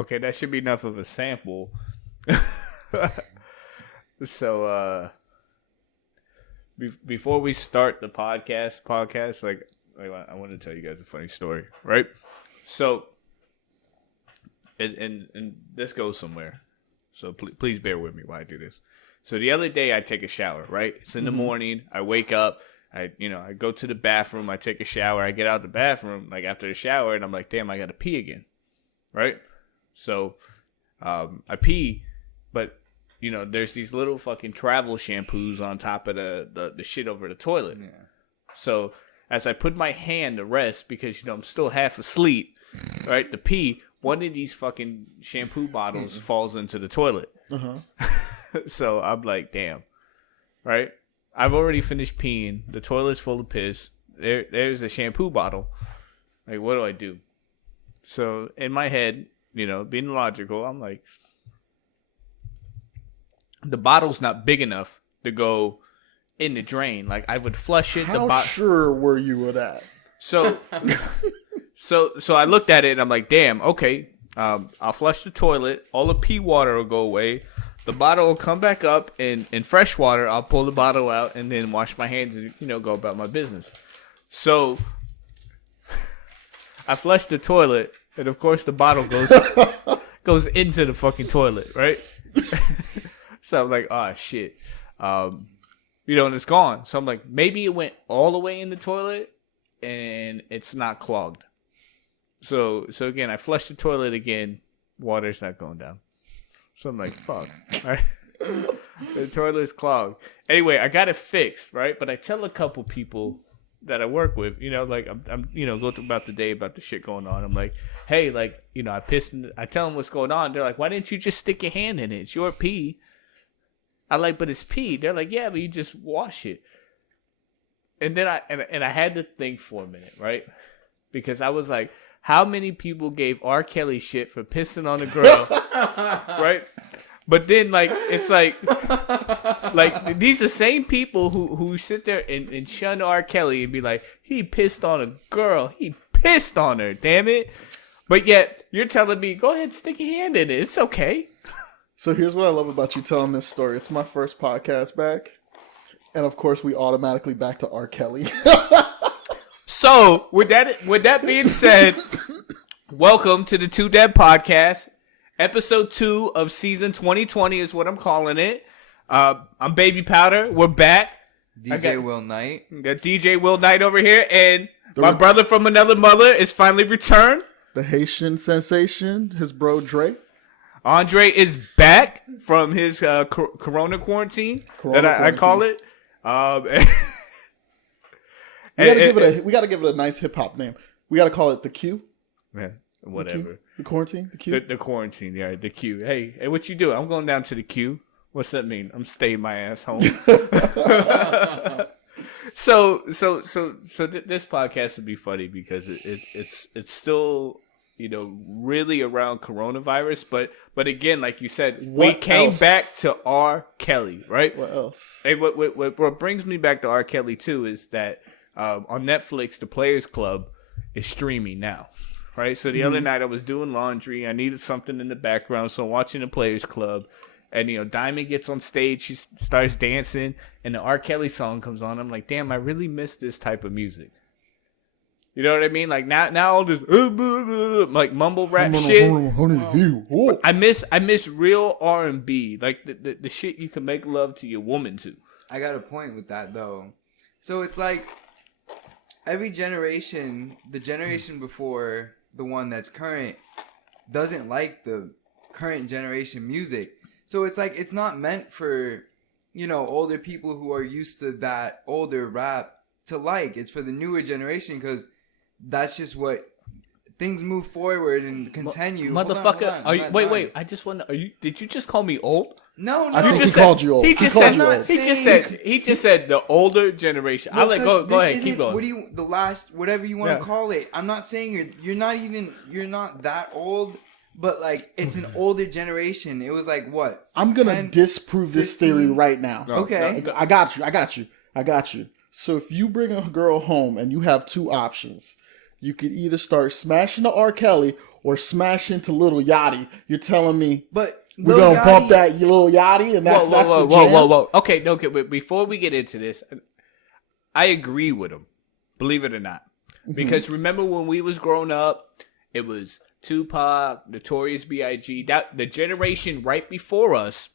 Okay, that should be enough of a sample. So, before we start the podcast, like I want to tell you guys a funny story, right? So, and this goes somewhere. So please bear with me while I do this. So the other day I take a shower, right? It's in the morning. I wake up. I go to the bathroom. I take a shower. I get out the bathroom like after the shower, and I'm like, damn, I got to pee again, right? So I pee, but there's these little fucking travel shampoos on top of the shit over the toilet. Yeah. So as I put my hand to rest because I'm still half asleep, right? To pee, one of these fucking shampoo bottles falls into the toilet. So I'm like, damn, right? I've already finished peeing. The toilet's full of piss. There's a shampoo bottle. Like, what do I do? So in my head, being logical, I'm like, the bottle's not big enough to go in the drain. Like, I would flush it. How sure were you of that? So I looked at it and I'm like, damn, okay. I'll flush the toilet. All the pee water will go away. The bottle will come back up in fresh water. I'll pull the bottle out and then wash my hands and, go about my business. So I flush the toilet and, of course, the bottle goes into the fucking toilet, right? So I'm like, oh, shit. And it's gone. So I'm like, maybe it went all the way in the toilet and it's not clogged. So again, I flush the toilet again. Water's not going down. So I'm like, fuck. All right. The toilet's clogged. Anyway, I got it fixed, right? But I tell a couple people that I work with, like I'm go through about the day about the shit going on. I'm like, hey, like, I pissed. I tell them what's going on. They're like, why didn't you just stick your hand in it? It's your pee. I like, but it's pee. They're like, yeah, but you just wash it. And then I had to think for a minute, right? Because I was like, how many people gave R. Kelly shit for pissing on a girl, right? But then, like, it's like these are the same people who sit there and shun R. Kelly and be like, he pissed on a girl. He pissed on her, damn it. But yet, you're telling me, go ahead, stick your hand in it. It's okay. So here's what I love about you telling this story. It's my first podcast back. And, of course, we automatically back to R. Kelly. So, with that being said, welcome to the Two Dead Podcast. Episode 2 of season 2020 is what I'm calling it. I'm Baby Powder. We're back. DJ Will Knight. Got DJ Will Knight over here. And my brother from another mother is finally returned. The Haitian sensation, his bro Dre. Andre is back from his Corona quarantine. I call it. We gotta give it a nice hip hop name. We gotta call it the Q. Man, whatever. The quarantine. The Q. The quarantine. Yeah, the Q. Hey, what you do? I'm going down to the Q. What's that mean? I'm staying my ass home. So this podcast would be funny because it's still really around coronavirus, but again, like you said, we came back to R. Kelly, right? What else? And what brings me back to R. Kelly too is that on Netflix, The Players Club is streaming now, right? So the other night I was doing laundry, I needed something in the background, so I'm watching The Players Club, and Diamond gets on stage, she starts dancing, and the R. Kelly song comes on. I'm like, damn, I really miss this type of music. You know what I mean? Like now all this like mumble rap shit. I miss real R&B, like the shit you can make love to your woman to. I got a point with that though. So it's like every generation, the generation before the one that's current, doesn't like the current generation music. So it's like it's not meant for older people who are used to that older rap to like. It's for the newer generation because that's just what things move forward and continue. Motherfucker, hold on. Wait. I just want to. Did you just call me old? No. I think he called you old. He just said the older generation. No, go ahead, keep going. Whatever you want to call it. I'm not saying you're not that old, but like it's an older generation. It was like what? I'm gonna disprove this theory right now. Okay. I got you. So if you bring a girl home and you have two options. You could either start smashing the R. Kelly or smash into Lil Yachty. You're telling me But we're Lil gonna bump Yachty- that Lil Yachty, and that's whoa, the jam? whoa. Okay, no, okay, but before we get into this, I agree with him, believe it or not. Because remember when we was growing up, it was Tupac, Notorious B.I.G. That the generation right before us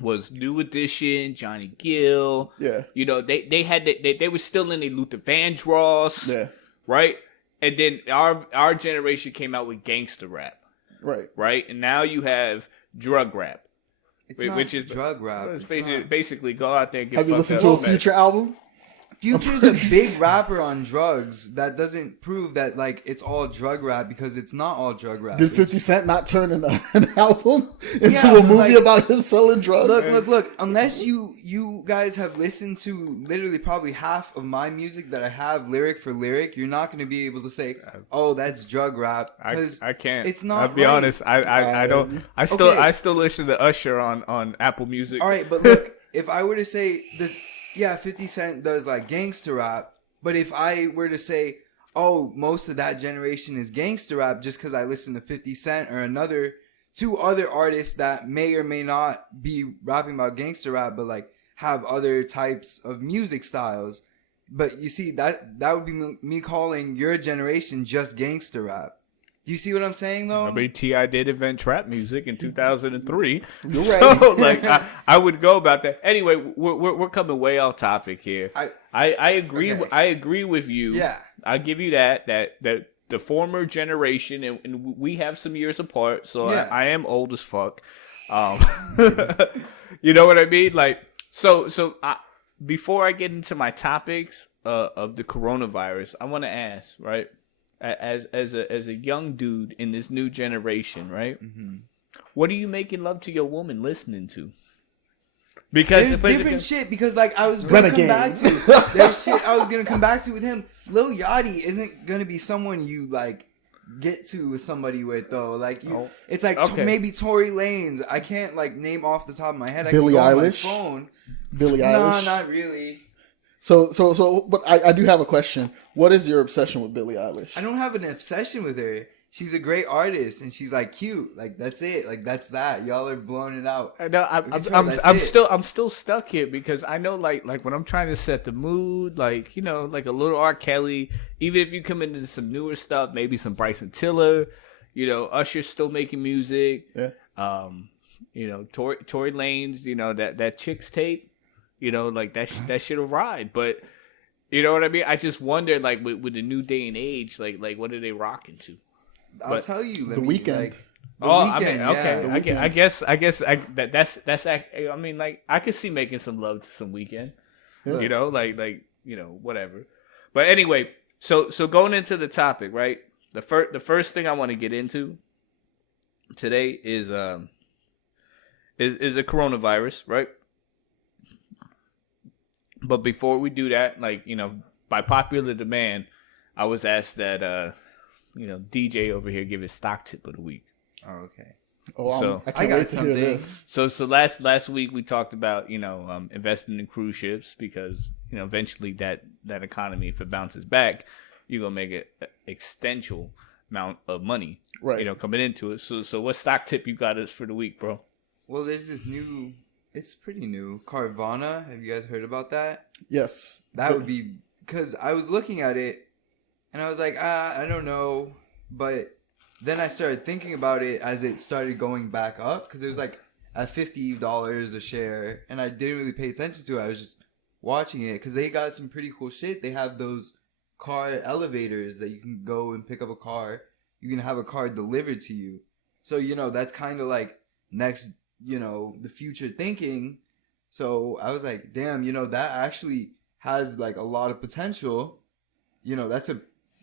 was New Edition, Johnny Gill. Yeah. You know, they were still in a Luther Vandross. Yeah. Right? And then our generation came out with gangster rap. Right. Right? And now you have drug rap. It's not Which is drug rap. It's It's not. basically go out there and get Have you fucked listened up. to a Future album? Future's a big rapper on drugs. That doesn't prove that like it's all drug rap because it's not all drug rap. Did It's- 50 Cent not turn an album into Yeah, a but, movie like, about him selling drugs? Look. Unless you guys have listened to literally probably half of my music that I have lyric for lyric, you're not going to be able to say, "Oh, that's drug rap." Because I can't. It's not. I'll be right. honest. I don't. I still listen to Usher on Apple Music. All right, but look, if I were to say this, yeah, 50 Cent does like gangster rap, but if I were to say, oh, most of that generation is gangster rap just because I listen to 50 Cent or two other artists that may or may not be rapping about gangster rap, but like have other types of music styles. But you see, that would be me calling your generation just gangster rap. Do you see what I'm saying, though? I mean, T.I. did invent trap music in 2003. You're right. So, like, I would go about that. Anyway, we're coming way off topic here. I agree. Okay. I agree with you. Yeah. I give you that the former generation, and we have some years apart, so Yeah. I am old as fuck. You know what I mean? Like, so before I get into my topics of the coronavirus, I want to ask, right? As a young dude in this new generation, right? Mm-hmm. What are you making love to your woman listening to? Because There's different shit because like I was gonna Renegade. come back to there's shit I was gonna come back to with him. Lil Yachty isn't gonna be someone you like get to with somebody with though. Like it's like maybe Tory Lanez. I can't like name off the top of my head. Billie I can go on my Eilish? phone. Billie No, Eilish? not really. So, but I do have a question. What is your obsession with Billie Eilish? I don't have an obsession with her. She's a great artist and she's like cute. Like that's it. Like that's that. Y'all are blowing it out. No, I'm still stuck here because I know like when I'm trying to set the mood, like, you know, like a little R. Kelly, even if you come into some newer stuff, maybe some Bryson Tiller, you know, Usher's still making music. Yeah. You know, Tory Lanez, you know, that Chicks tape, you know, like that shit'll ride. But you know what I mean? I just wonder, like, with the new day and age, like what are they rocking to? I'll tell you. The Weeknd. Like, I mean, Weeknd, okay. yeah. I guess that's. I mean, like, I could see making some love to some Weeknd. Yeah. You know, like you know, whatever. But anyway, so going into the topic, right? The first thing I want to get into today is the coronavirus, right? But before we do that, like, you know, by popular demand, I was asked that you know, DJ over here give his stock tip of the week. Oh, okay. Oh, So- I I can't got wait to hear something. this. So last week we talked about, you know, investing in cruise ships because, you know, eventually that economy, if it bounces back, you're gonna make an extensive amount of money, Right. you know, coming into it. So what stock tip you got us for the week, bro? Well, there's this new. It's pretty new. Carvana. Have you guys heard about that? Yes. That would be because I was looking at it and I was like, I don't know. But then I started thinking about it as it started going back up because it was like at $50 a share, and I didn't really pay attention to it. I was just watching it because they got some pretty cool shit. They have those car elevators that you can go and pick up a car. You can have a car delivered to you. So, you know, that's kind of like next, you know, the future thinking. So I was like, damn, you know, that actually has like a lot of potential. You know, that's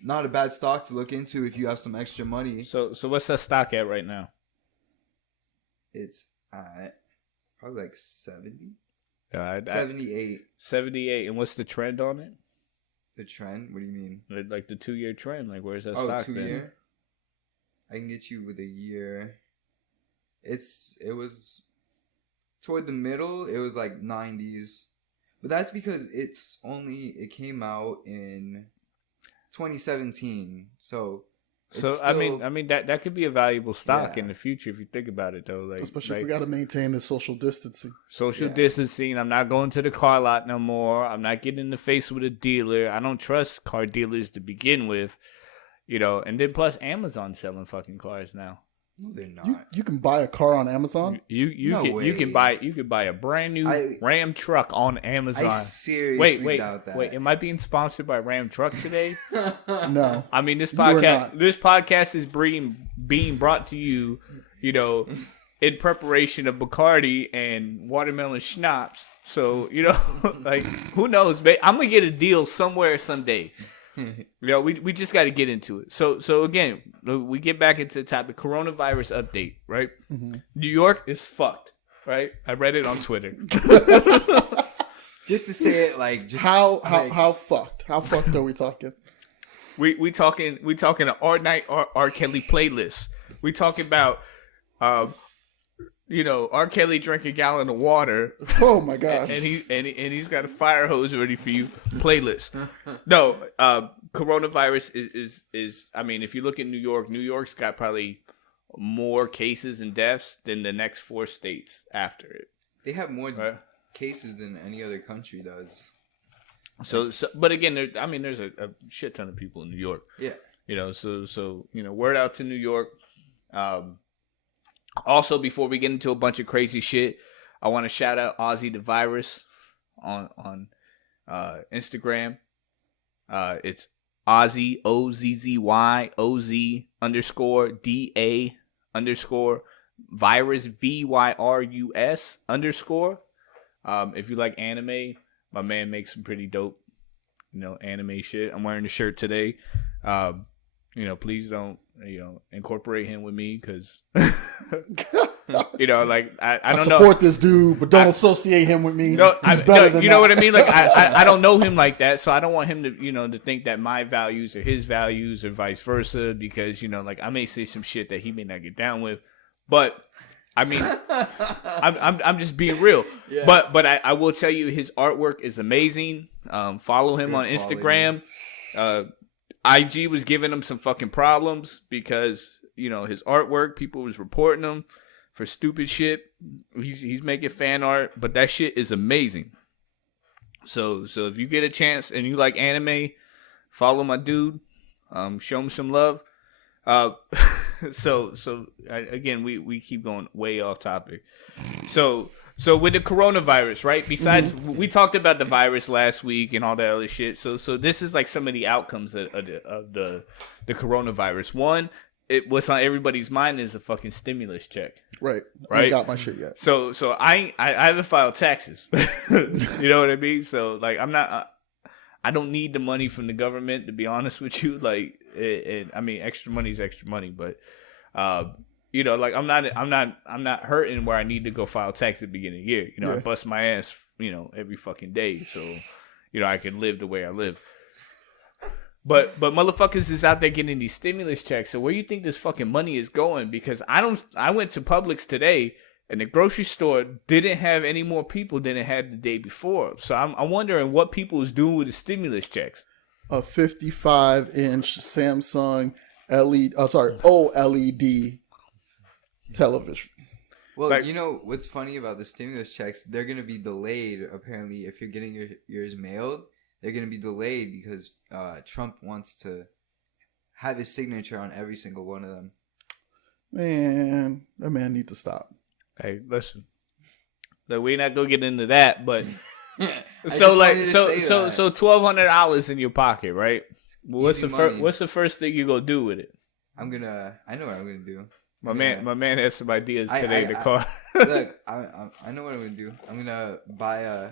not a bad stock to look into if you have some extra money. So what's that stock at right now? It's at probably like 70, At 78. 78. And what's the trend on it? The trend? What do you mean? Like the 2-year trend? Like, where's that Oh, stock 2 been? year? I can get you with a year. It was toward the middle. It was like 90s. But that's because it came out in 2017. So So It's I still- mean that could be a valuable stock Yeah. in the future if you think about it though. Like Especially like if we got to maintain the social distancing. social Yeah. distancing. I'm not going to the car lot no more. I'm not getting in the face with a dealer. I don't trust car dealers to begin with. You know, and then plus Amazon's selling fucking cars now. No, they're not. You can buy a car on Amazon. You No can way. buy a brand new I- Ram truck on Amazon. I seriously doubt that. Wait. Am I being sponsored by Ram Truck today? No. I mean, this You are podcast is being brought to you, you know, in preparation of Bacardi and watermelon schnapps. So, you know, like, who knows, man? I'm gonna get a deal somewhere someday. You know, we just got to get into it. So again, we get back into the topic. Coronavirus update, right? Mm-hmm. New York is fucked, right? I read it on Twitter. Just to say it like just How like, fucked? How fucked are we talking? We talking an R Kelly playlist. We talking about you know, R. Kelly drank a gallon of water Oh my gosh. and he's got a fire hose ready for you. Playlist. No, coronavirus is I mean, if you look at New York's got probably more cases and deaths than the next 4 states after it. they have more Right? cases than any other country does. So but again, there's a shit ton of people in New York. Yeah. You know, so you know, word out to New York. Also, before we get into a bunch of crazy shit, I want to shout out Ozzy the Virus on Instagram. It's Ozzy OZZY_DA_virus VYRUS_. If you like anime, my man makes some pretty dope, you know, anime shit. I'm wearing the shirt today. You know, please don't, you know, incorporate him with me because, you know, like I don't know. support this dude, but don't associate him with me. No, He's better than you know that. what I mean? Like I don't know him like that, so I don't want him to, you know, to think that my values are his values or vice versa, because, you know, like I may say some shit that he may not get down with, but I mean, I'm just being real. Yeah. But I will tell you his artwork is amazing. Follow him Good on quality. Instagram. IG was giving him some fucking problems because, you know, his artwork, people was reporting him for stupid shit. He's making fan art, but that shit is amazing. So if you get a chance and you like anime, follow my dude. Show him some love. Again, we keep going way off topic. So with the coronavirus, right? Besides, we talked about the virus last week and all that other shit. So this is like some of the outcomes of the coronavirus. One, what's on everybody's mind is a fucking stimulus check. Right. I Right? ain't got my shit yet. So I haven't filed taxes. You know what I mean? So like I don't need the money from the government, to be honest with you. Like, I mean, extra money is extra money, but you know, like I'm not hurting where I need to go file tax at the beginning of the year. You know, I Yeah. bust my ass, you know, every fucking day, so you know I can live the way I live. But motherfuckers is out there getting these stimulus checks. So where you think this fucking money is going? Because I went to Publix today, and the grocery store didn't have any more people than it had the day before. So I'm wondering what people is doing with the stimulus checks. A 55-inch Samsung OLED television. Well, Like- you know what's funny about the stimulus checks? They're gonna be delayed. Apparently, if you're getting yours mailed, they're gonna be delayed because Trump wants to have his signature on every single one of them. Man, that man need to stop. Hey, listen. Like, we're not gonna get into that, but I so just like wanted to so say so that. so $1,200 in your pocket, right? Well, Easy money. what's the first thing you gonna do with it? I know what I'm gonna do. My Yeah. man has some ideas I- today in the I- car. Look, I know what I'm gonna do. I'm gonna buy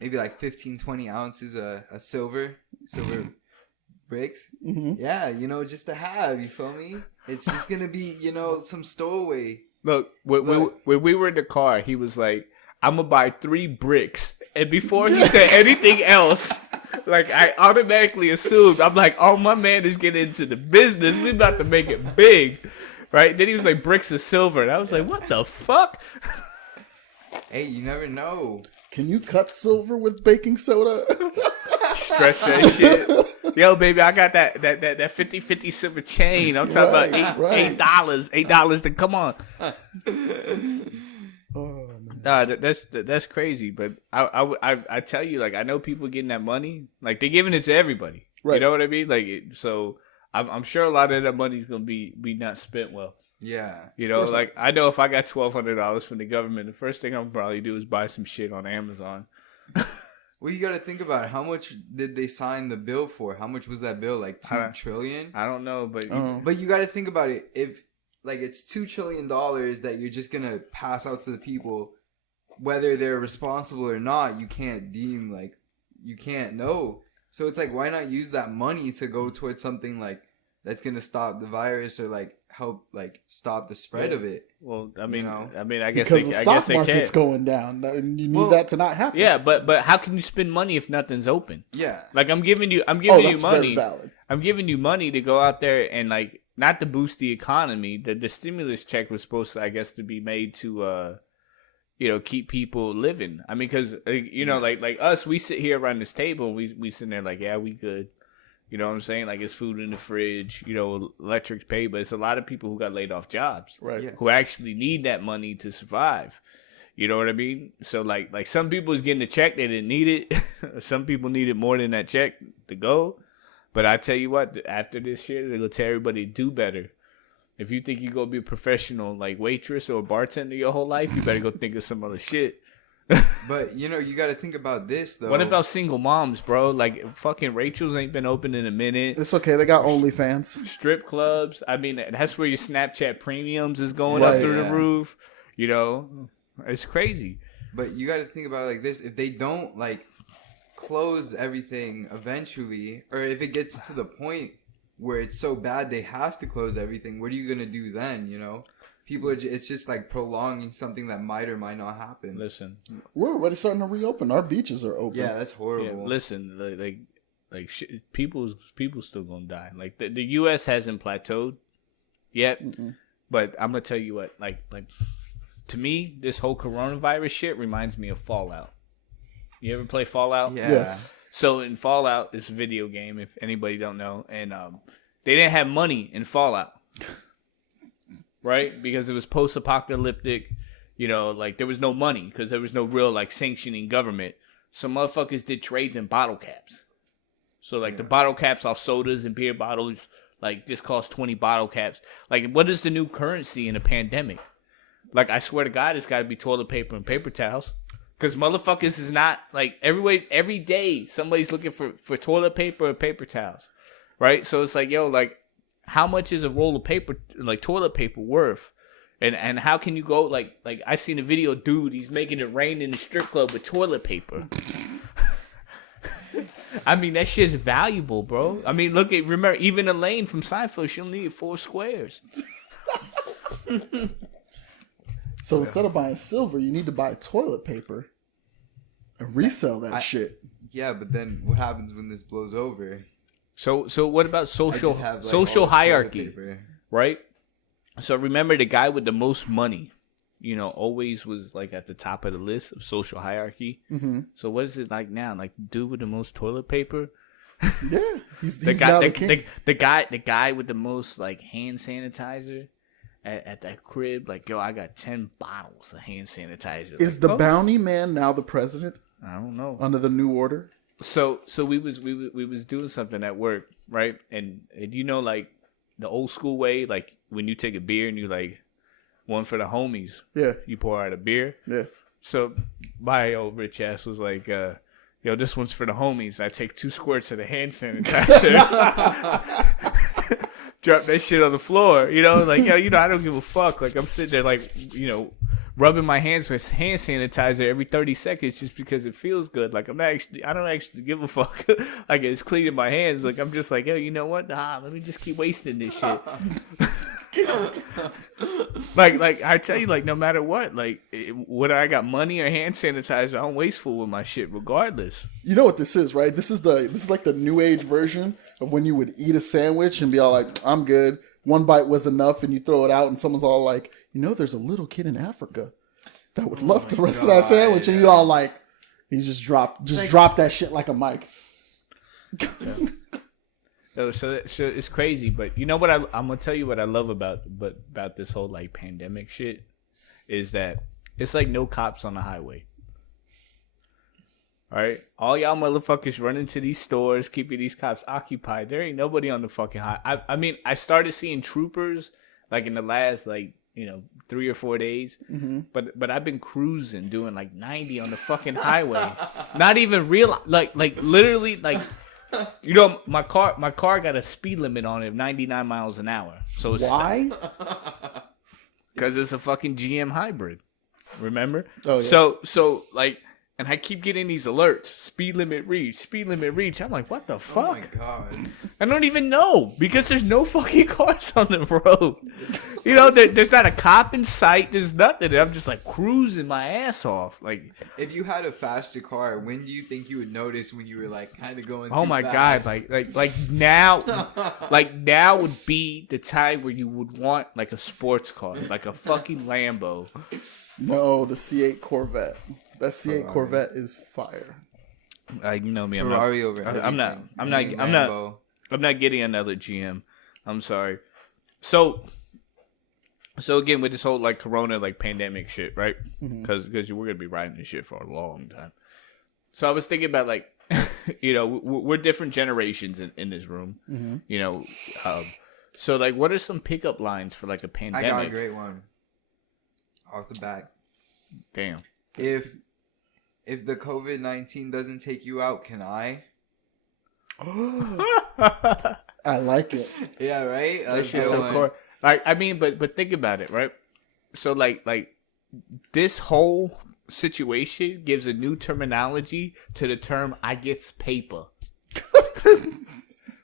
maybe like 15-20 ounces of silver bricks. Mm-hmm. Yeah, you know, just to have. You feel me? It's just gonna be, you know, some stowaway. Look, when we were in the car, he was like, "I'm gonna buy 3 bricks," and before he said anything else, like I automatically assumed, I'm like, "Oh, my man is getting into the business. We about to make it big." Right? Then he was like, bricks of silver. And I was like, what the fuck? Hey, you never know. Can you cut silver with baking soda? Stretch that shit. Yo, baby, I got that 50-50 silver chain. I'm talking about $8 to come on. Oh, man. Nah, that's crazy. But I tell you, like, I know people getting that money. Like, they're giving it to everybody. Right. You know what I mean? Like, so I'm sure a lot of that money's gonna be not spent well. Yeah. You know, like, I know if I got $1,200 from the government, the first thing I'll probably do is buy some shit on Amazon. Well, you got to think about it. How much did they sign the bill for? How much was that bill? Like $2 trillion? I don't know, but But you got to think about it. If like it's $2 trillion that you're just gonna pass out to the people, whether they're responsible or not, you can't deem, like, you can't know. So it's like, why not use that money to go towards something like that's gonna stop the virus or like help like stop the spread of it? well, I mean, You know? I guess Because the I stock guess they market's can. going down, and you need Well, that to not happen. Yeah, but how can you spend money if nothing's open? Yeah. Like, I'm giving you that's money. very valid. I'm giving you money to go out there and, like, not to boost the economy. The stimulus check was supposed to, I guess, to be made to, keep people living. I mean, because like us, we sit here around this table, and we sitting there like, yeah, we good. You know what I'm saying? Like, it's food in the fridge, electric's paid, but it's a lot of people who got laid off jobs, Right. Yeah. who actually need that money to survive. You know what I mean? So like some people's getting a check, they didn't need it. Some people needed more than that check to go. But I tell you what, after this shit, they're gonna tell everybody to do better. If you think you're gonna be a professional like waitress or bartender your whole life, you better go think of some other shit. But you got to think about this though. What about single moms, bro? Like, fucking Rachel's ain't been open in a minute. It's okay. They got OnlyFans. Strip clubs. I mean, that's where your Snapchat premiums is going up Right, through the yeah. roof. It's crazy. But you got to think about it like this: if they don't like close everything eventually, or if it gets to the point where it's so bad they have to close everything, what are you gonna do then? People are. It's just like prolonging something that might or might not happen. Listen, We're already starting to reopen. Our beaches are open. Yeah, that's yeah, horrible. listen, like people's still gonna die. Like the U.S. hasn't plateaued yet, but I'm gonna tell you what, like to me, this whole coronavirus shit reminds me of Fallout. You ever play Fallout? Yeah. Yes. So in Fallout, it's a video game, if anybody don't know, and they didn't have money in Fallout, right? Because it was post-apocalyptic, like there was no money because there was no real like sanctioning government. So motherfuckers did trades in bottle caps. So like the bottle caps off sodas and beer bottles, like this cost 20 bottle caps. Like, what is the new currency in a pandemic? Like, I swear to God, it's got to be toilet paper and paper towels. Because motherfuckers is not, like, every day somebody's looking for toilet paper or paper towels, right? So it's like, yo, like, how much is a roll of paper, like, toilet paper worth? And how can you go, like I seen a video, dude, he's making it rain in the strip club with toilet paper. I mean, that shit's valuable, bro. I mean, remember, even Elaine from Seinfeld, she only needed 4 squares. So instead of buying silver, you need to buy toilet paper and resell that shit. Yeah, but then what happens when this blows over? So what about I social just have, like, all social this toilet hierarchy, paper. right? So remember, the guy with the most money, always was like at the top of the list of social hierarchy. Mm-hmm. So what is it like now? Like, dude with the most toilet paper, Yeah, he's the now guy, the king. the guy with the most like hand sanitizer at that crib. Like, yo, I got 10 bottles of hand sanitizer. Is Like, the oh, bounty man now the president I don't know. under the new order? So we was doing something at work, right? And like the old school way, like when you take a beer and you like one for the homies, Yeah, you pour out a beer. yeah. So my old rich ass was like, yo, this one's for the homies. I take 2 squirts of the hand sanitizer, drop that shit on the floor, like, yo, I don't give a fuck. Like, I'm sitting there like, rubbing my hands with hand sanitizer every 30 seconds just because it feels good. Like, I don't actually give a fuck. Like, it's cleaning my hands. Like, I'm just like, yo, you know what? Let me just keep wasting this shit. like I tell you, like, no matter what, like, whether I got money or hand sanitizer, I'm wasteful with my shit regardless. You know what this is, right? This is like the new age version of when you would eat a sandwich and be all like, I'm good. One bite was enough, and you throw it out, and someone's all like, there's a little kid in Africa that would love the rest of that sandwich, and you all like, you just drop that shit like a mic. So it's crazy, but you know what? I'm gonna tell you what I love about this whole like pandemic shit is that it's like no cops on the highway. All right, all y'all motherfuckers running to these stores, keeping these cops occupied. There ain't nobody on the fucking high. I mean, I started seeing troopers like in the last 3 or 4 days, but I've been cruising doing like 90 on the fucking highway. Not even real like literally like. You know, my car got a speed limit on it of 99 miles an hour. So it's Why? Because it's a fucking GM hybrid. Remember? Oh, yeah. So like, and I keep getting these alerts. Speed limit reach. Speed limit reach. I'm like, what the fuck? Oh my god. I don't even know because there's no fucking cars on the road. You know, there's not a cop in sight. There's nothing. I'm just like cruising my ass off. Like, If you had a faster car, when do you think you would notice when you were like kind of going? oh too my fast? god, like now, like now would be the time where you would want like a sports car, like a fucking Lambo. No, the C8 Corvette. That C8 Corvette is fire. You know me, Ferrari over. I'm not Lambo. getting another GM. I'm sorry. So again, with this whole like Corona like pandemic shit, right? Because we're gonna be riding this shit for a long time. So I was thinking about like, you know, we're different generations in this room. You know, so like, what are some pickup lines for like a I pandemic? got a great one. Off the back. Damn. If the COVID-19 doesn't take you out, can I? I like it. Yeah, right. That shit's so cool. Like, I mean, but think about it, right? So like this whole situation gives a new terminology to the term "I gets paper."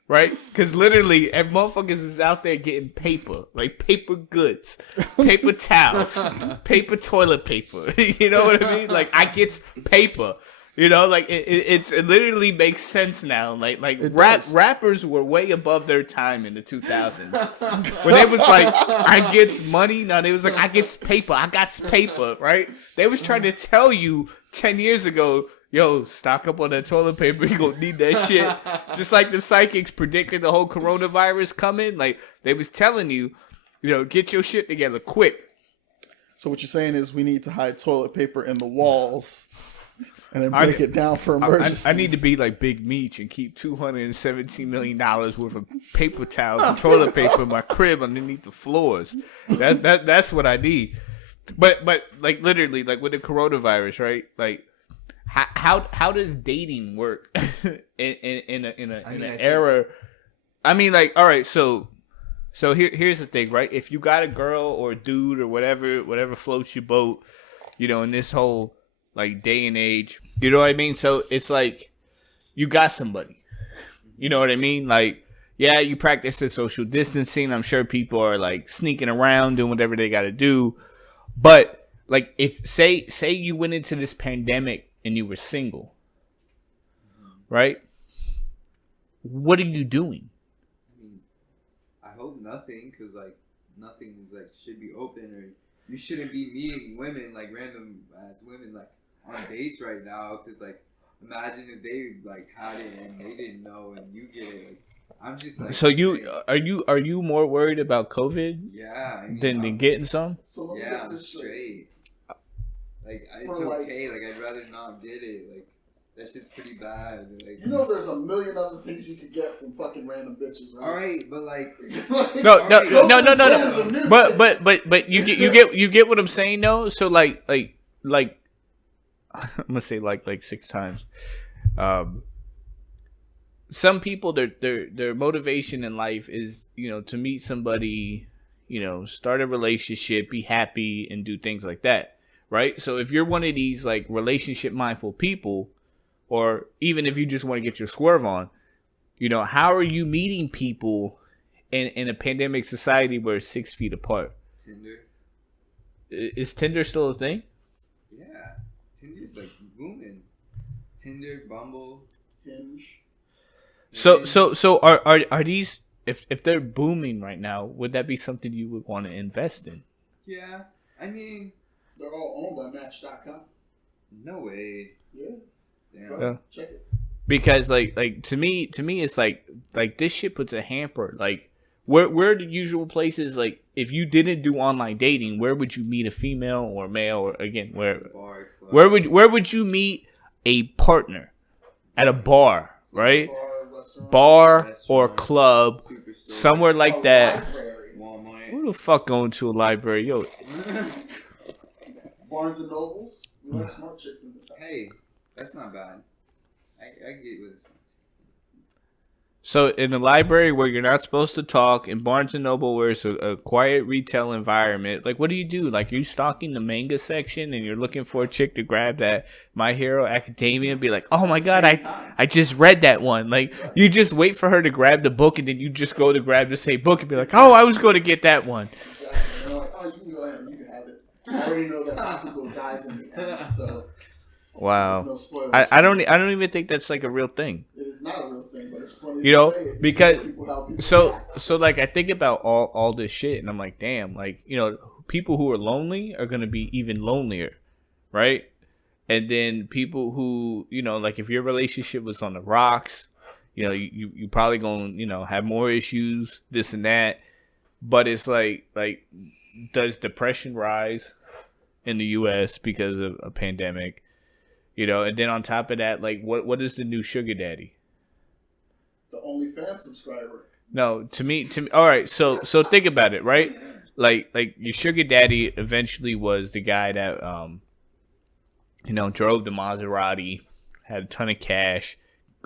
Right? Because literally, motherfuckers is out there getting paper, like paper goods, paper towels, paper toilet paper. You know what I mean? Like, I gets paper. You know, like it literally makes sense now. Like rappers were way above their time in the 2000s when they was like, I gets money. No, they was like, I gets paper. I got paper. Right? They was trying to tell you 10 years ago, yo, stock up on that toilet paper. You gonna need that shit. Just like the psychics predicted the whole coronavirus coming. Like they was telling you, you know, get your shit together quick. So what you're saying is we need to hide toilet paper in the walls and then break it down for emergencies. I need to be like Big Meech and keep $217 million worth of paper towels and toilet paper in my crib underneath the floors. That's what I need. But like literally, like with the coronavirus, right? Like how does dating work in an era? I mean, like, all right, so here's the thing, right? If you got a girl or a dude or whatever floats your boat, you know, in this whole like day and age, you know what I mean? So it's like you got somebody, you know what I mean? Like, yeah, you practice the social distancing. I'm sure people are like sneaking around doing whatever they got to do, but like if say you went into this pandemic and you were single, right? What are you doing? I mean, I hope nothing, because like nothing is like should be open, or you shouldn't be meeting women like random ass women like on dates right now. Because like imagine if they like had it and they didn't know and you get it. Like, I'm just like. So are you more worried about COVID? Yeah. I mean, than getting some? So yeah, I'm straight. Like it's For, okay. Like I'd rather not get it. Like that shit's pretty bad. Like, you know, there's a million other things you could get from fucking random bitches, right? all right, but like No. No. But you get what I'm saying though. So like I'm gonna say like 6 times. Some people their motivation in life is, you know, to meet somebody, you know, start a relationship, be happy, and do things like that. Right? So if you're one of these like relationship mindful people, or even if you just want to get your swerve on, you know, how are you meeting people in a pandemic society where it's 6 feet apart? Tinder. Is Tinder still a thing? Yeah, Tinder's like booming. Tinder, Bumble, Hinge. So are these, if they're booming right now, would that be something you would want to invest in? Yeah, I mean, They're all owned by Match.com. no way. Yeah. Damn. Yeah. Check it. Because like to me it's like like this shit puts a hamper. Like where are the usual places? Like if you didn't do online dating, where would you meet a female or male? Or again, where would you meet a partner? At a bar, right? Bar or club, somewhere like that. Who the fuck going to a library? Yo, Barnes and Nobles. We like smart chicks in this house. Hey, that's not bad. I get with this. so in the library where you're not supposed to talk, in Barnes and Noble where it's a quiet retail environment, like what do? Like you're stalking the manga section and you're looking for a chick to grab that My Hero Academia and be like, oh my god, I just read that one. Like you just wait for her to grab the book and then you just go to grab the same book and be like, oh, I was going to get that one. Exactly. And they're like, oh, you can go ahead and you can have it. I already know that Bakugo dies in the end, so Wow. no spoilers. I don't even think that's like a real thing. It is not a real thing, but it's funny You know, to say it. because How people so react. like I think about all this shit and I'm like, damn, like, you know, people who are lonely are going to be even lonelier, right? And then people who, you know, like if your relationship was on the rocks, you know, you probably going to, you know, have more issues, this and that. But it's like does depression rise in the US because of a pandemic? You know, and then on top of that, like what is the new sugar daddy? The OnlyFans subscriber. No, to me, all right. So think about it, right? Like your sugar daddy eventually was the guy that, you know, drove the Maserati, had a ton of cash,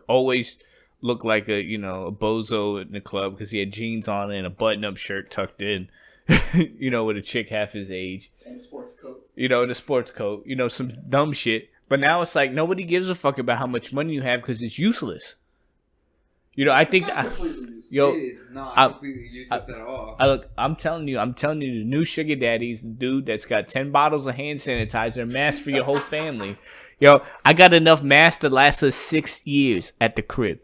always looked like a, you know, a bozo in the club because he had jeans on and a button-up shirt tucked in, you know, with a chick half his age. And a sports coat. You know, the sports coat, you know, some dumb shit. But now it's like nobody gives a fuck about how much money you have because it's useless. You know, I think yo, It is not completely useless at all. I'm telling you, the new sugar daddy's the dude that's got 10 bottles of hand sanitizer and masks for your whole family. Yo, I got enough masks to last us 6 years at the crib.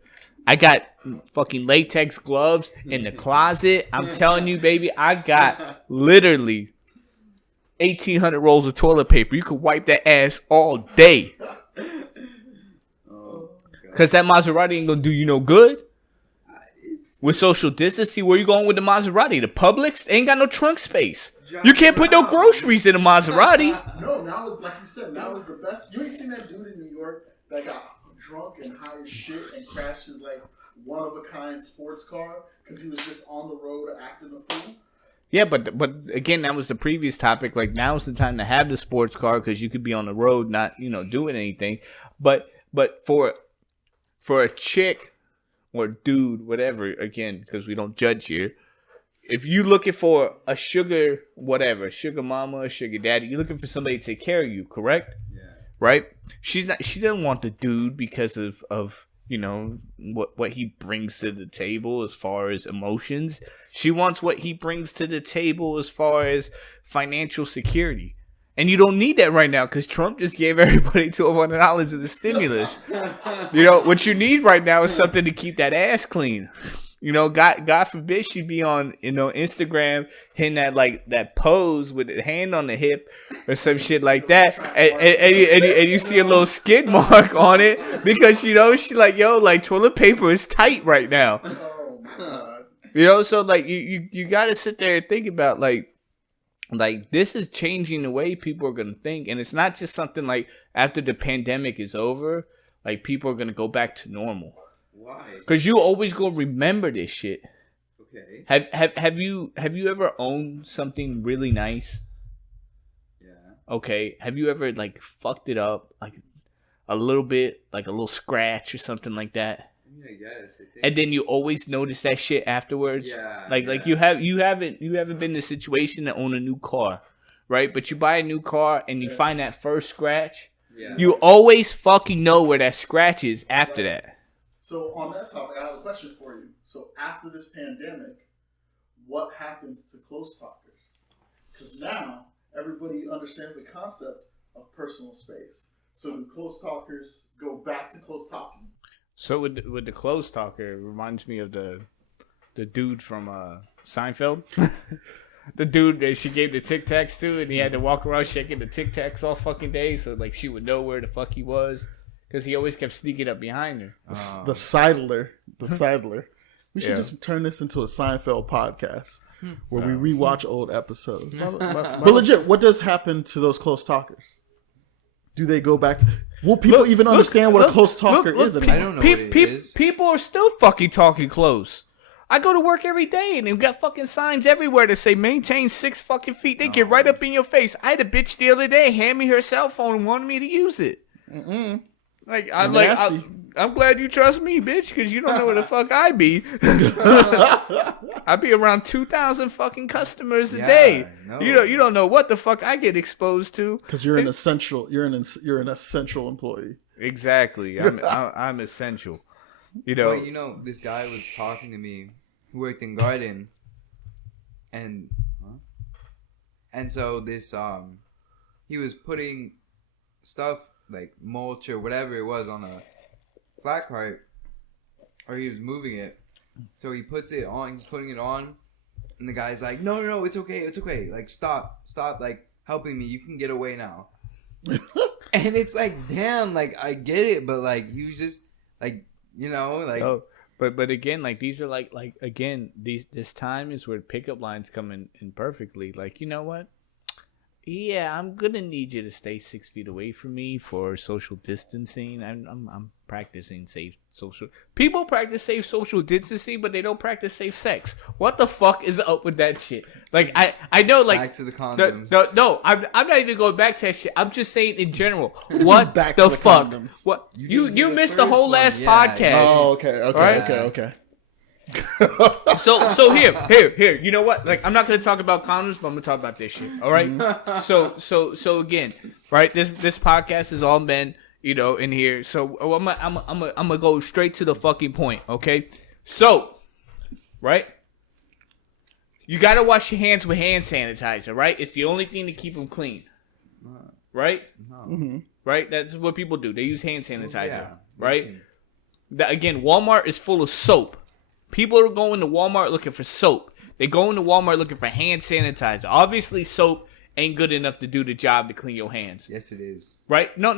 I got fucking latex gloves in the closet. I'm telling you, baby, I got literally 1,800 rolls of toilet paper. You could wipe that ass all day. Because that Maserati ain't going to do you no good. With social distancing, where you going with the Maserati? The Publix? They ain't got no trunk space. You can't put no groceries in a Maserati. No, now is like you said. Now is the best. You ain't seen that dude in New York that got drunk and high as shit and crashed his like one of a kind sports car because he was just on the road acting a fool. Yeah, but again, that was the previous topic. Like now's the time to have the sports car because you could be on the road, not doing anything. But for a chick or dude, whatever, again, because we don't judge here. If you looking for a sugar mama, a sugar daddy, you're looking for somebody to take care of you, correct? Yeah. Right? She doesn't want the dude because of what he brings to the table as far as emotions. She wants what he brings to the table as far as financial security. And you don't need that right now because Trump just gave everybody $1,200 of the stimulus. You know, what you need right now is something to keep that ass clean. You know, God forbid she be on, Instagram hitting that pose with a hand on the hip or some shit like that. And you see a little skid mark on it because, she like, yo, like toilet paper is tight right now. Oh my god. So like you got to sit there and think about like this is changing the way people are going to think. And it's not just something like after the pandemic is over, like people are going to go back to normal. Why? Because you always gonna remember this shit. Okay. Have you ever owned something really nice? Yeah. Okay. Have you ever like fucked it up like a little bit, like a little scratch or something like that? I mean, I guess. I think. And then you always notice that shit afterwards. Yeah. Like you haven't been in the situation to own a new car, right? But you buy a new car and you find that first scratch. Yeah. You always fucking know where that scratch is after that. So on that topic, I have a question for you. So after this pandemic, what happens to close talkers? Because now everybody understands the concept of personal space. So do close talkers go back to close talking? So with the close talker, it reminds me of the dude from Seinfeld. The dude that she gave the Tic Tacs to, and he had to walk around shaking the Tic Tacs all fucking day, so like she would know where the fuck he was. Because he always kept sneaking up behind her. The sidler. The sidler. We should just turn this into a Seinfeld podcast where we rewatch old episodes. But legit, what does happen to those close talkers? Do they go back to... Will people even understand what a close talker is anymore? I don't know what it is. People are still fucking talking close. I go to work every day and they've got fucking signs everywhere that say maintain 6 fucking feet. They get right up in your face. I had a bitch the other day hand me her cell phone and wanted me to use it. Like I'm I'm glad you trust me, bitch, because you don't know where the fuck I be. I be around 2,000 fucking customers a day. No. You don't know what the fuck I get exposed to. Because you're an essential. You're an essential employee. Exactly. I'm essential. Well, this guy was talking to me who worked in garden, and so this he was putting stuff like mulch or whatever it was on a flat cart, or he was moving it. So he puts it on. He's putting it on, and the guy's like, "No, it's okay. Like, stop, like helping me. You can get away now." And it's like, damn, like I get it, but like he was just like, like. Oh, but again, like these are like again, this time is where pickup lines come in perfectly. Like, you know what? Yeah, I'm gonna need you to stay 6 feet away from me for social distancing. I'm practicing safe social. People practice safe social distancing, but they don't practice safe sex. What the fuck is up with that shit? Like I know, like back to the condoms. No, I'm not even going back to that shit. I'm just saying in general. What Back the to the fuck? condoms. What you the missed the first whole one, last yeah, podcast. yeah. Oh, okay. Right? So here, you know what? Like, I'm not gonna talk about condoms, but I'm gonna talk about this shit. All right. So again, right? This podcast is all men, in here. So I'm gonna go straight to the fucking point. Okay. So, right? You gotta wash your hands with hand sanitizer, right? It's the only thing to keep them clean, right? No. Right? That's what people do. They use hand sanitizer, Yeah. right? Again, Walmart is full of soap. People are going to Walmart looking for soap. They go into Walmart looking for hand sanitizer. Obviously, soap ain't good enough to do the job to clean your hands. Yes, it is. Right? No.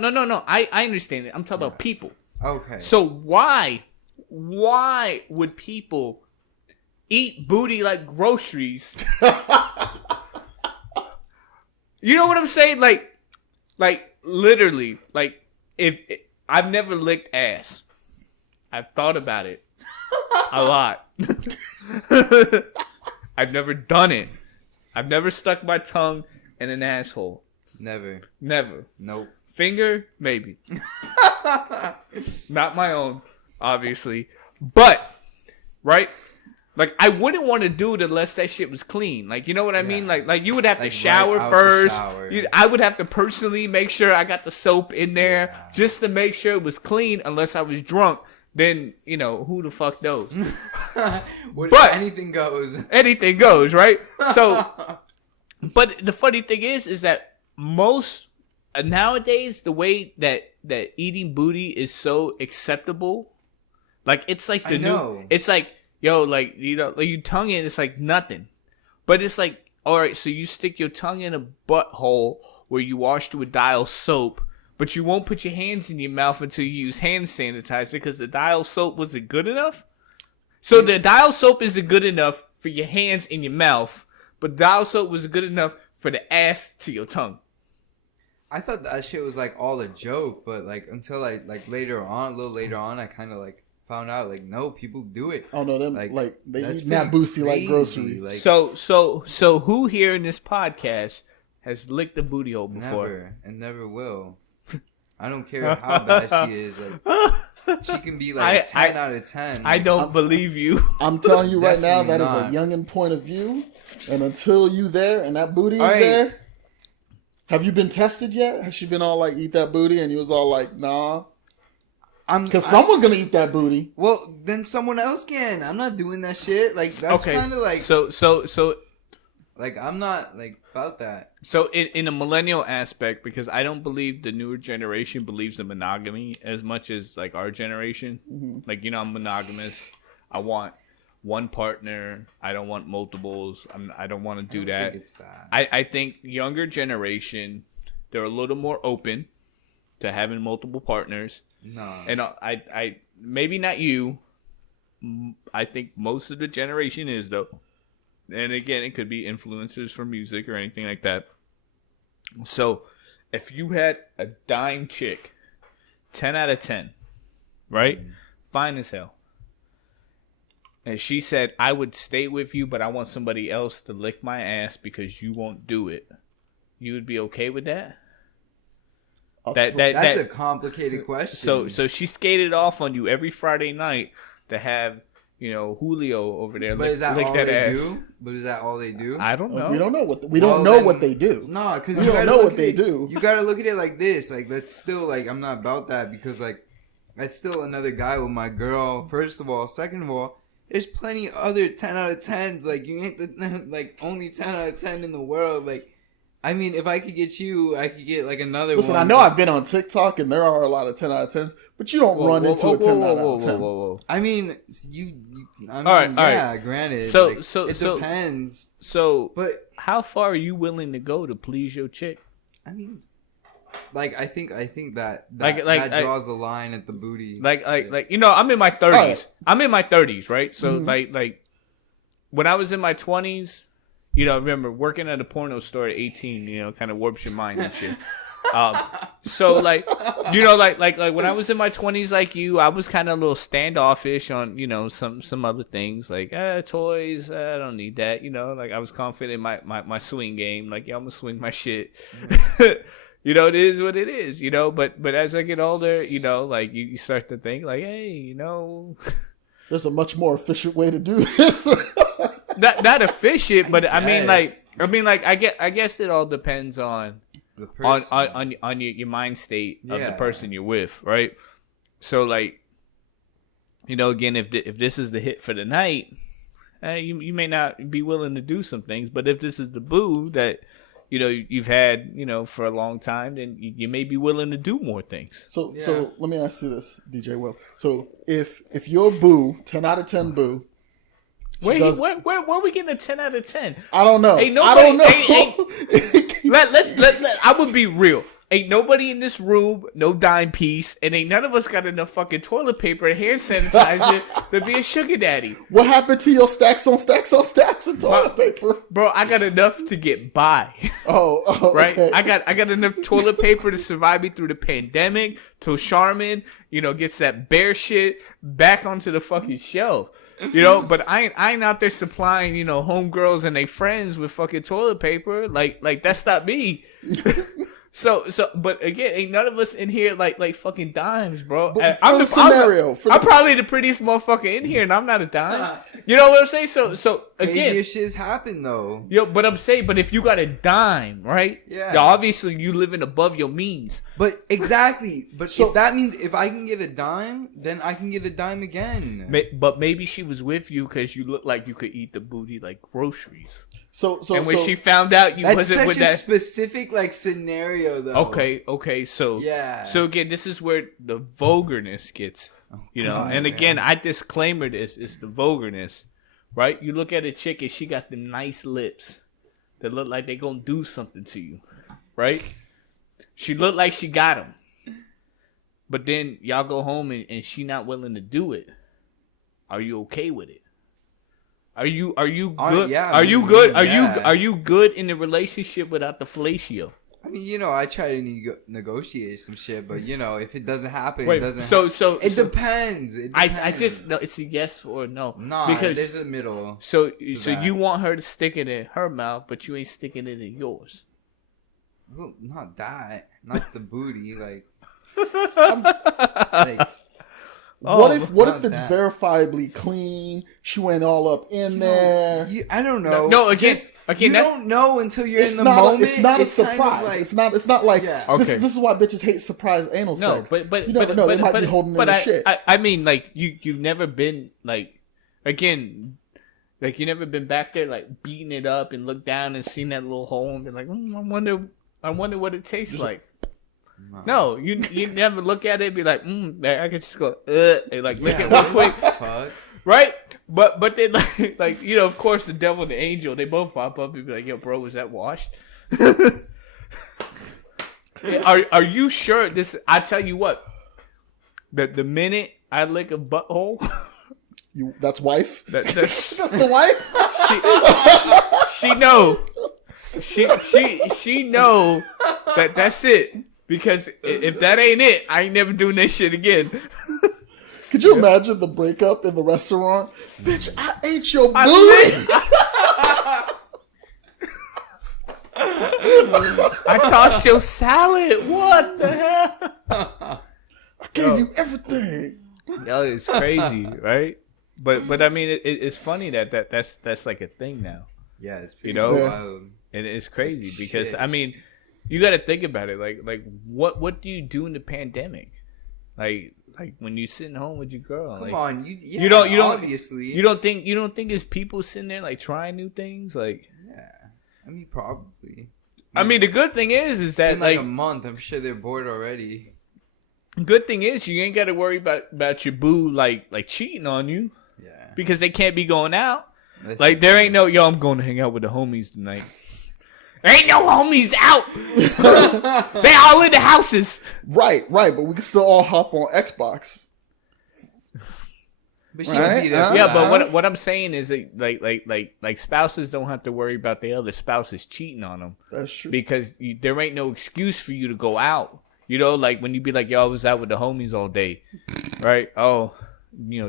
I understand it. I'm talking about people. Okay. So why would people eat booty like groceries? You know what I'm saying? Like literally, like if I've never licked ass. I've thought about it. A lot. I've never done it. I've never stuck my tongue in an asshole. Never. Nope. Finger, maybe. Not my own, obviously. But, right? Like, I wouldn't want to do it unless that shit was clean. Like, you know what I mean? Like you would have to shower right out first. the shower. I would have to personally make sure I got the soap in there just to make sure it was clean unless I was drunk. Then, who the fuck knows? But anything goes. Anything goes, right? So, but the funny thing is that most nowadays the way that eating booty is so acceptable, like it's like the new. It's like, yo, like like you tongue in, it's like nothing, but it's like, all right, so you stick your tongue in a butthole where you washed with Dial soap. But you won't put your hands in your mouth until you use hand sanitizer because the Dial soap wasn't good enough. So the Dial soap isn't good enough for your hands in your mouth, but Dial soap was good enough for the ass to your tongue. I thought that shit was like all a joke, but like until a little later on, I kind of like found out like no, people do it. Oh no, them like they that's eat Nat Boosie like crazy, groceries. like- So who here in this podcast has licked a booty hole before? Never and never will. I don't care how bad she is. Like she can be like 10 out of 10. I don't believe you. I'm telling you right now, that Definitely is a youngin' point of view. And until you there and that booty is right. there, have you been tested yet? Has she been all like, eat that booty? And you was all like, nah. Because someone's going to eat that booty. Well, then someone else can. I'm not doing that shit. Like that's kind of like So like I'm not like about that. So in a millennial aspect, because I don't believe the newer generation believes in monogamy as much as like our generation. Mm-hmm. Like, I'm monogamous. I want one partner. I don't want multiples. I don't want to do that. Think it's that. I think younger generation, they're a little more open to having multiple partners. No. And I maybe not you, I think most of the generation is though. And again, it could be influencers for music or anything like that. So, if you had a dime chick, 10 out of 10, right? Fine as hell. And she said, I would stay with you, but I want somebody else to lick my ass because you won't do it. You would be okay with that? That's a complicated question. So she skated off on you every Friday night to have, Julio over there but lick, is that lick all that they ass. do? But is that all they do? I don't know. We don't know what they do. No, because We you don't gotta know look what they do. You gotta look at it like this. Like, that's still like, I'm not about that because like, that's still another guy with my girl. First of all, second of all, there's plenty other 10 out of 10s. Like, you ain't the like only 10 out of 10 in the world. Like, I mean, if I could get you, I could get like another Listen, one. I know I've been on TikTok and there are a lot of 10 out of 10s, but you don't run into a 10 out of 10. Whoa. I mean, I mean, All right. granted. So it depends. So, But how far are you willing to go to please your chick? I mean, like I think that Like, that draws the line at the booty. Like I'm in my 30s. Right. I'm in my 30s, right? So like when I was in my 20s, remember working at a porno store at 18, kind of warps your mind and shit. So like when I was in my 20s, like you, I was kind of a little standoffish on, some other things like toys. I don't need that. Like I was confident in my swing game. Like, I'm gonna swing my shit. It is what it is, but as I get older, like you start to think like, hey, There's a much more efficient way to do this. not efficient, but I mean guess. I guess it all depends on The person. on your mind state of the Yeah. person you're with, right? So like, again, if this is the hit for the night, you may not be willing to do some things, but if this is the boo that you've had for a long time, then you may be willing to do more things. So Yeah. let me ask you this, DJ Will. So if your boo, 10 out of 10 boo, Where does- are we getting a 10 out of 10? I don't know. Ain't I nobody- don't know. Let I would be real. Ain't nobody in this room, no dime piece, and ain't none of us got enough fucking toilet paper and hand sanitizer to be a sugar daddy. What happened to your stacks on stacks on stacks of toilet paper? Bro, I got enough to get by. Oh, Right? okay. I got enough toilet paper to survive me through the pandemic till Charmin, gets that bear shit back onto the fucking shelf. But I ain't out there supplying, homegirls and they friends with fucking toilet paper. Like that's not me. So, but again, ain't none of us in here like fucking dimes, bro. But for the scenario, I'm probably the prettiest motherfucker in here, and I'm not a dime. You know what I'm saying? So again, Crazier shit's happen though. but I'm saying, but if you got a dime, right? Yeah. Obviously, you living above your means. But exactly. But So- if that means if I can get a dime, then I can get a dime again. But maybe she was with you because you look like you could eat the booty like groceries. So And when she found out you That's wasn't such with a that. specific scenario though. Okay. So Yeah. So again, this is where the vulgarness gets, God, And again, man. I disclaimer this: it's the vulgarness, right? You look at a chick and she got them nice lips that look like they gonna do something to you, right? She look like she got them, but then y'all go home and she not willing to do it. Are you okay with it? Are you good? yeah, are you good? yeah. Are you good in the relationship without the fellatio? I mean, I try to negotiate some shit, but if it doesn't happen, Wait, it doesn't. so it depends. It I depends. just no, it's a yes or no. Nah, because there's a middle. so that. you want her to stick it in her mouth, but you ain't sticking it in yours. Well, not that. Not the booty. Like, what if not it's that. verifiably clean? She went all up in there. I don't know. No, again, you that's don't know until you're It's in the not. moment. It's not a kind of surprise. like- It's not like Yeah. Okay. this is why bitches hate surprise anal no, sex. but you never know. They might be holding in the shit. I mean, like you've never been like again. Like you never been back there like beating it up and look down and seen that little hole and be like, I wonder what it tastes like. No, you never look at it and be like, I can just go, and like lick it real quick, Fuck. right? But then like of course the devil and the angel, they both pop up and be like, yo, bro, was that washed? Are you sure this? I tell you what, the minute I lick a butthole, That's wife. That's That's the wife. she know. She know that that's it. Because if that ain't it, I ain't never doing that shit again. Could you imagine the breakup in the restaurant? Bitch, I ate your booty. I tossed your salad. What the hell? I gave you everything. No, it's crazy, right? But I mean, it's funny that's like a thing now, Yeah, it's pretty know? wild. and it's crazy because Shit. I mean, you got to think about it. Like what do you do in the pandemic? Like when you sitting home with your girl. Come like, on, you don't obviously you don't think it's people sitting there like trying new things like. Yeah, I mean probably. I mean, the good thing is that In like like a month, I'm sure they're bored already. good thing is you ain't got to worry about your boo like cheating on you Yeah, because they can't be going out. That's Like there ain't no I'm going to hang out with the homies tonight. Ain't no homies out. They all in the houses. Right, but we can still all hop on Xbox. But she Right? would be there. For Yeah, that. but what I'm saying is that like spouses don't have to worry about the other spouses cheating on them That's true. because there ain't no excuse for you to go out. You know, like when you be like, yo, I was out with the homies all day, right? Oh,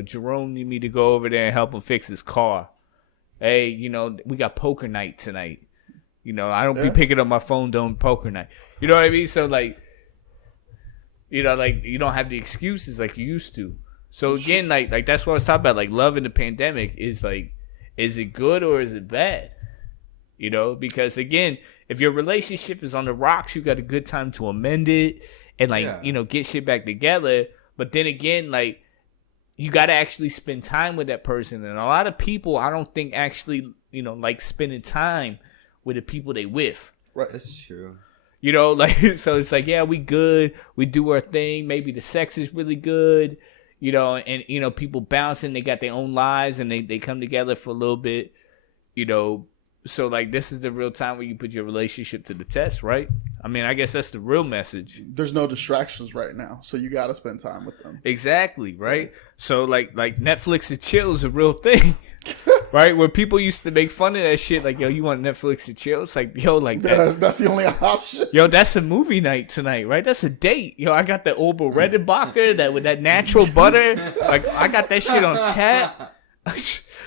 Jerome need me to go over there and help him fix his car. Hey, we got poker night tonight. I don't be picking up my phone during poker night. You know what I mean? So like, you don't have the excuses like you used to. So again, like that's what I was talking about. Like love in the pandemic is like, is it good or is it bad? Because again, if your relationship is on the rocks, you got a good time to amend it and get shit back together. But then again, like you got to actually spend time with that person. And a lot of people, I don't think actually, like spending time with the people they with. Right. That's true. So it's like, yeah, we good. We do our thing. Maybe the sex is really good. And people bouncing, they got their own lives and they come together for a little bit, So like this is the real time where you put your relationship to the test, right? I mean, I guess that's the real message. There's no distractions right now, so you got to spend time with them. Exactly, right? So like Netflix and chill is a real thing, right? Where people used to make fun of that shit, like, yo, you want Netflix and chill? It's like, yo, like that. That's the only option. Yo, that's a movie night tonight, right? That's a date. Yo, I got the Ober Redenbacher that with that natural butter. Like, I got that shit on tap.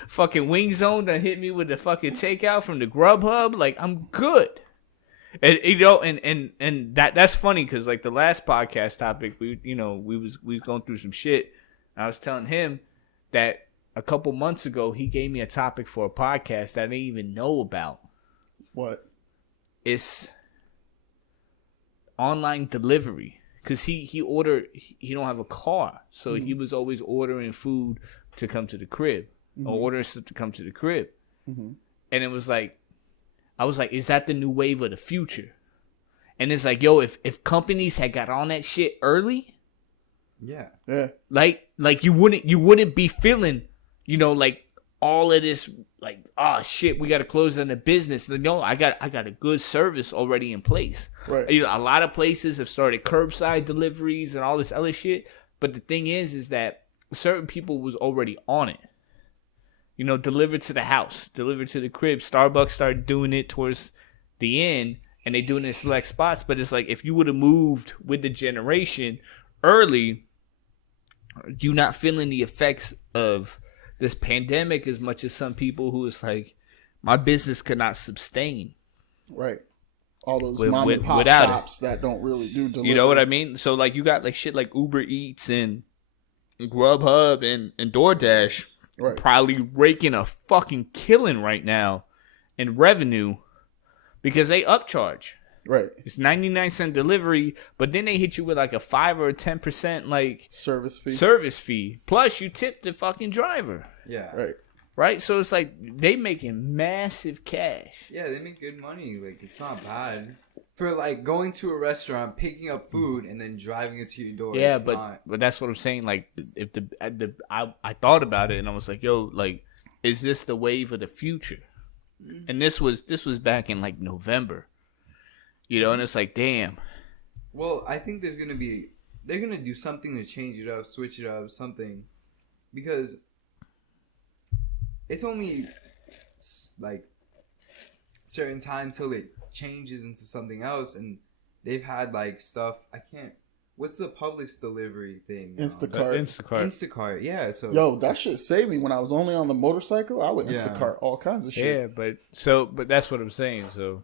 Fucking Wing Zone that hit me with the fucking takeout from the Grubhub. Like, I'm good. And and that's funny because like the last podcast topic, we was going through some shit. I was telling him that a couple months ago he gave me a topic for a podcast that I didn't even know about. What? It's online delivery because he don't have a car, so he was always ordering food to come to the crib or ordering stuff to come to the crib, and it was like, I was like, is that the new wave of the future? And it's like, yo, if companies had got on that shit early, Yeah. like you wouldn't be feeling, like all of this, like, oh shit, we got to close down the business. Like, no, I got a good service already in place. Right. A lot of places have started curbside deliveries and all this other shit. But the thing is that certain people was already on it. Delivered to the house, delivered to the crib. Starbucks started doing it towards the end, and they doing it in select spots. But it's like, if you would have moved with the generation early, you not feeling the effects of this pandemic as much as some people who is like, my business could not sustain. Right. All those With- mom and pop without it. shops that don't really do delivery. You know what I mean? So like you got like shit like Uber Eats and Grubhub and DoorDash Right. probably raking a fucking killing right now in revenue because they upcharge. Right. It's 99-cent delivery, but then they hit you with like a 5 or 10% like Service fee. Plus you tip the fucking driver. Yeah. Right? So it's like they making massive cash. Yeah, they make good money. Like, it's not bad. For, like, going to a restaurant, picking up food, and then driving it to your door. Yeah, it's but not... that's what I'm saying. Like, if I thought about it and I was like, yo, like, is this the wave of the future? And this was back in like November, and it's like, damn. Well, I think they're going to do something to change it up, switch it up, something. Because it's only like certain time till it changes into something else, and they've had like stuff. I can't. What's the Publix delivery thing? Instacart. Instacart. Yeah. So Yo, that shit saved me when I was only on the motorcycle. I would Instacart all kinds of shit. Yeah, but that's what I'm saying. So,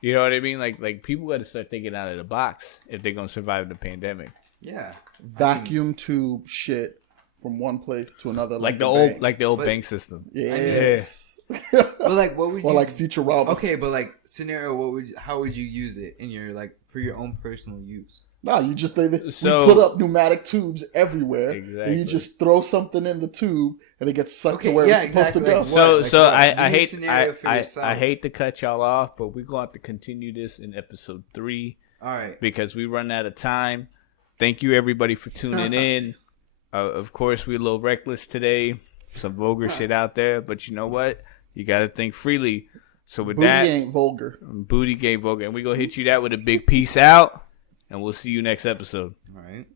you know what I mean? Like people got to start thinking out of the box if they're gonna survive the pandemic. Yeah. Vacuum tube shit from one place to another, Like the old bank system. Yes. But like, what would you? Or like Futurama. Okay, but like scenario, how would you use it in your for your own personal use? Nah, you just we So- put up pneumatic tubes everywhere, and Exactly. you just throw something in the tube, and it gets sucked to where yeah, it's supposed to go. exactly. So Like so what? I Give me a hate scenario for I yourself. hate to cut y'all off, but we're gonna have to continue this in episode 3 All right. because we run out of time. Thank you everybody for tuning in. Of course, we're a little reckless today, some vulgar shit out there, but you know what? You gotta think freely. So with Booty that, ain't vulgar. booty game vulgar, and we gonna hit you that with a big peace out, and we'll see you next episode. All right.